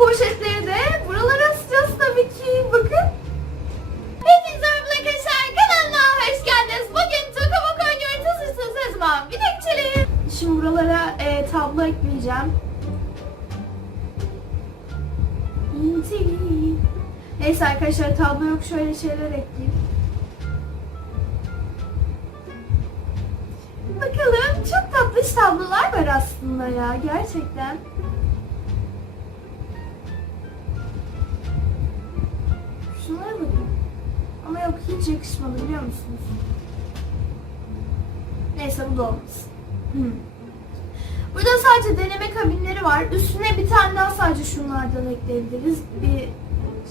poşetleri de buralara asacağız tabii ki. Bakın. Hepinize merhaba arkadaşlar. Kanalıma hoş geldiniz. Bugün Tokabok oynuyoruz. Hazırsınız ne zaman? Bir geçelim. Şimdi buralara e, tablo ekleyeceğim. Neyse arkadaşlar tablo yok şöyle şeyler ekleyeyim. Bakalım çok tatlış tablolar var aslında ya gerçekten. Hiç yakışmadı biliyor musunuz? Neyse bu da olmaz. Hmm. Burada sadece deneme kabinleri var. Üstüne bir tane daha sadece şunlardan ekleyebiliriz. Bir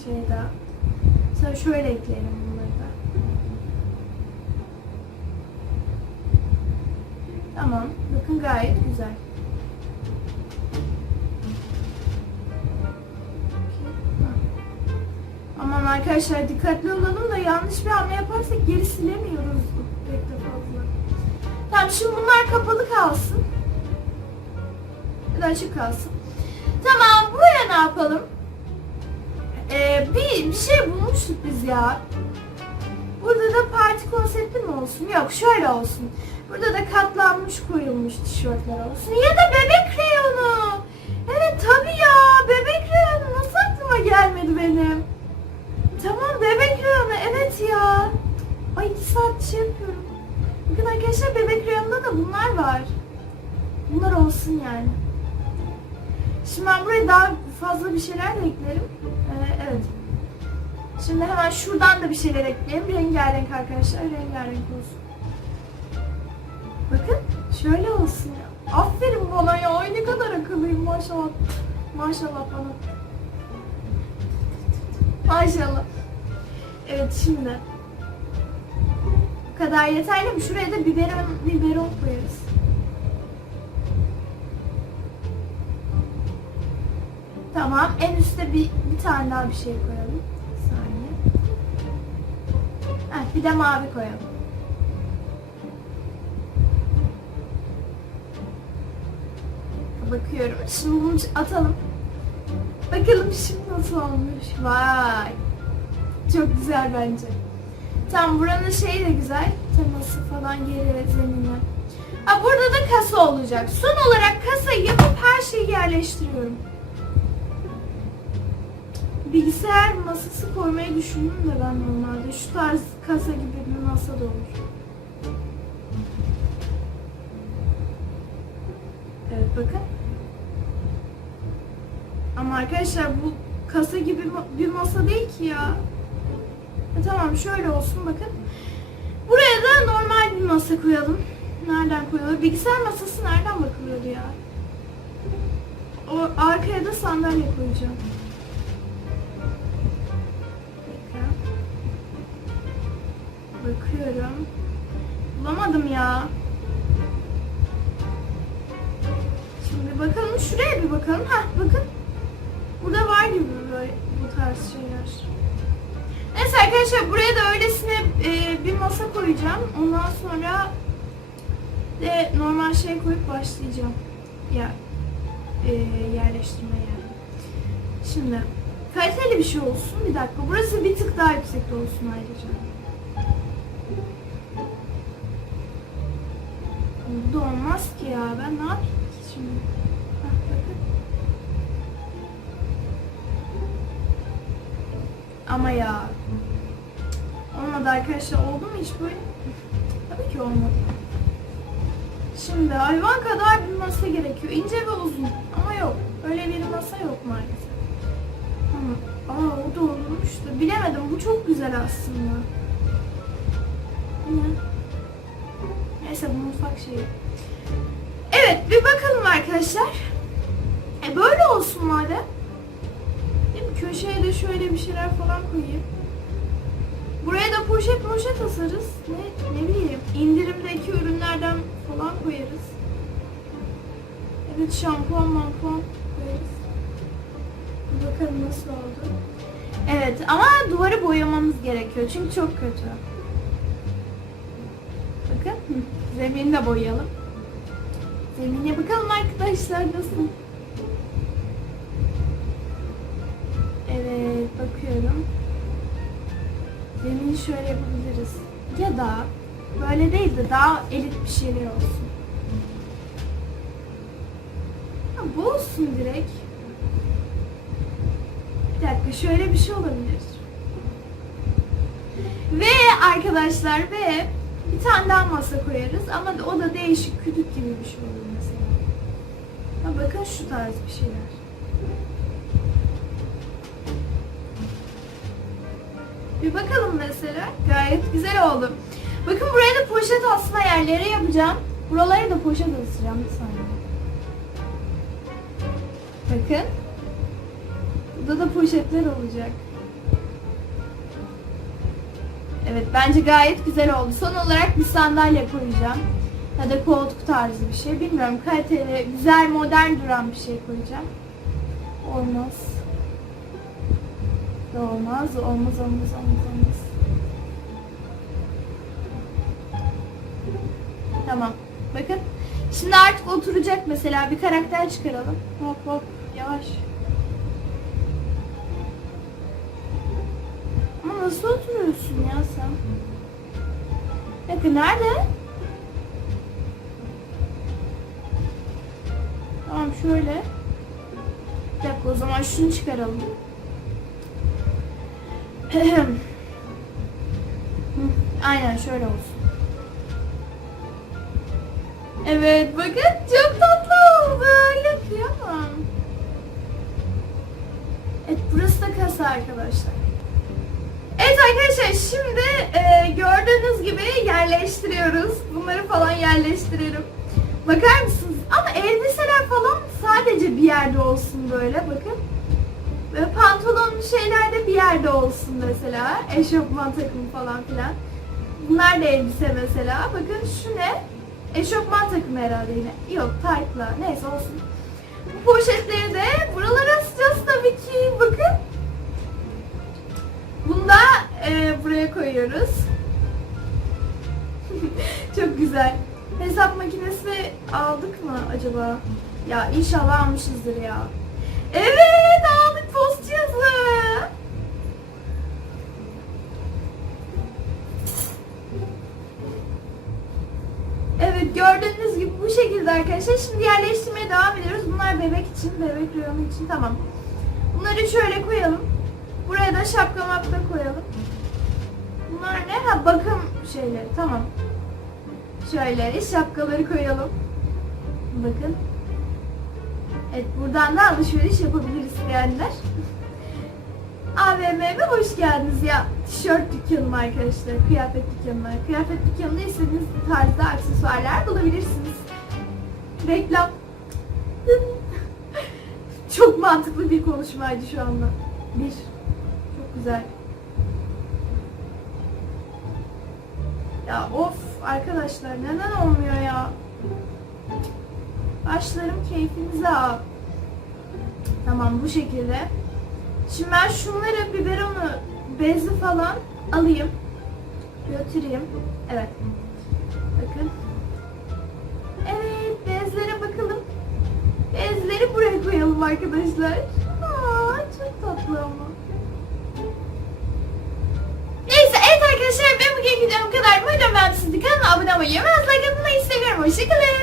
şey daha. Sonra şöyle ekleyelim bunları da. Tamam. Bakın gayet güzel. Arkadaşlar dikkatli olalım da yanlış bir hamle yaparsak geri silemiyoruz pek de fazla. Tamam şimdi bunlar kapalı kalsın. Ya açık kalsın. Tamam buraya ne yapalım? Ee, bir, bir şey bulmuştuk biz ya. Burada da parti konsepti mi olsun? Yok şöyle olsun. Burada da katlanmış koyulmuş tişörtler olsun. Ya da bebek reyonu. Evet tabii ya bebek reyonu nasıl aklıma gelmedi benim. Bebek reyonu evet ya. Ay iki saat şey yapıyorum. Bakın arkadaşlar bebek reyonunda da bunlar var. Bunlar olsun yani. Şimdi ben buraya daha fazla bir şeyler de eklerim. Ee, evet. Şimdi hemen şuradan da bir şeyler ekleyelim. Rengarenk arkadaşlar. Rengarenk olsun. Bakın şöyle olsun ya. Aferin bana ya. Ay ne kadar akıllıyım maşallah. Maşallah bana. Maşallah. Evet şimdi. Bu kadar yeterli mi? Şuraya da biberon, biberon koyarız. Tamam. En üstte bir, bir tane daha bir şey koyalım. Saniye. Heh, bir de mavi koyalım. Bakıyorum. Şimdi bunu atalım. Bakalım şimdi nasıl olmuş. Vay. Çok güzel bence. Tam buranın şeyi de güzel. Teması falan geri zeminler. Ha, burada da kasa olacak. Son olarak kasayı yapıp her şeyi yerleştiriyorum. Bilgisayar masası koymayı düşündüm de ben normalde. Şu tarz kasa gibi bir masa da olur. Evet bakın. Ama arkadaşlar bu kasa gibi bir masa değil ki ya. Tamam şöyle olsun bakın. Buraya da normal bir masa koyalım. Nereden koyalım? Bilgisayar masası nereden bakılıyordu ya? O arkaya da sandalye koyacağım. Bakıyorum. Bulamadım ya. Şimdi bakalım şuraya bir bakalım. Hah bakın. Burada var gibi böyle bu tarz şeyler. Neyse arkadaşlar buraya da öylesine e, bir masa koyacağım. Ondan sonra de normal şey koyup başlayacağım. Ya e, yerleştirme yani. Şimdi kaliteli bir şey olsun. Bir dakika. Burası bir tık daha yüksekte olsun ayrıca. Bu da olmaz ki ya. Ben ne yapayım şimdi? Ama ya. Olmadı arkadaşlar. Oldu mu hiç böyle? Tabii ki olmadı. Şimdi hayvan kadar bir masa gerekiyor. İnce ve uzun. Ama yok. Öyle bir masa yok maalesef. Ama aa o da olmuş da. Bilemedim. Bu çok güzel aslında. Ne? Neyse bu mutfak şeyi. Evet bir bakalım arkadaşlar. E böyle olsun madem. Değil? Köşeye de şöyle bir şeyler falan koyayım. Buraya da poşet poşet asarız. Ne, ne bileyim indirimdeki ürünlerden falan koyarız. Evet şampuan mampuan koyarız. Bakalım nasıl oldu. Evet ama duvarı boyamamız gerekiyor çünkü çok kötü. Bakın zemini de boyayalım. Zemine bakalım arkadaşlar nasıl. koyalım. Demin şöyle yapabiliriz. Ya da böyle değil de daha elit bir şeyler olsun. Ha, bu olsun direkt. Bir dakika şöyle bir şey olabilir. Ve arkadaşlar ve bir tane daha masa koyarız ama o da değişik kütük gibi bir şey olur mesela. Ha, bakın şu tarz bir şeyler. Bir bakalım mesela. Gayet güzel oldu. Bakın buraya da poşet asma yerleri yapacağım. Buralara da poşet asacağım bir saniye. Bakın. Burada da poşetler olacak. Evet bence gayet güzel oldu. Son olarak bir sandalye koyacağım. Ya da koltuk tarzı bir şey. Bilmiyorum kaliteli, güzel, modern duran bir şey koyacağım. Olmaz. Da olmaz, olmaz, olmaz, olmaz, olmaz. Tamam. Bakın. Şimdi artık oturacak mesela bir karakter çıkaralım. Hop hop yavaş. Ama nasıl oturuyorsun ya sen? Bakın nerede? Tamam şöyle. Bir dakika o zaman şunu çıkaralım. Aynen şöyle olsun. Evet bakın çok tatlı oldu. Öyle kıyamam. Evet burası da kasa arkadaşlar. Evet arkadaşlar şimdi e, gördüğünüz gibi yerleştiriyoruz. Bunları falan yerleştirelim. Bakar mısınız? Ama elbiseler falan sadece bir yerde olsun böyle bakın. Ve pantolonlu şeyler de bir yerde olsun mesela. Eşofman takımı falan filan. Bunlar da elbise mesela. Bakın şu ne? Eşofman takımı herhalde yine. Yok taytla. Neyse olsun. Bu poşetleri de buralara asacağız tabii ki. Bakın. Bunu da e, buraya koyuyoruz. Çok güzel. Hesap makinesi aldık mı acaba? Ya inşallah almışızdır ya. Gibi bu şekilde arkadaşlar. Şimdi yerleştirmeye devam ediyoruz. Bunlar bebek için, bebek reyonu için tamam. Bunları şöyle koyalım. Buraya da şapka mapka koyalım. Bunlar ne? Ha bakım şeyleri. Tamam. Şöyle şapkaları koyalım. Bakın. Evet buradan da alışveriş yapabiliriz diyenler. AVM'ye hoş geldiniz ya. Tişört dükkanım arkadaşlar. Kıyafet dükkanı. Kıyafet dükkanında istediğiniz tarzda aksesuarlar bulabilirsiniz. Reklam. Çok mantıklı bir konuşmaydı şu anda. Bir. Çok güzel. Ya of arkadaşlar neden olmuyor ya? Başlarım keyfinize al. Tamam bu şekilde. Şimdi ben şunları biberonu, bezi falan alayım. Götüreyim. Evet. Koyalım arkadaşlar. Aa, çok tatlı ama. Neyse evet arkadaşlar ben bugün videom kadar. Umarım beğenmişsinizdir. Kanalıma abone olmayı ve like atmayı seviyorum. Hoşçakalın.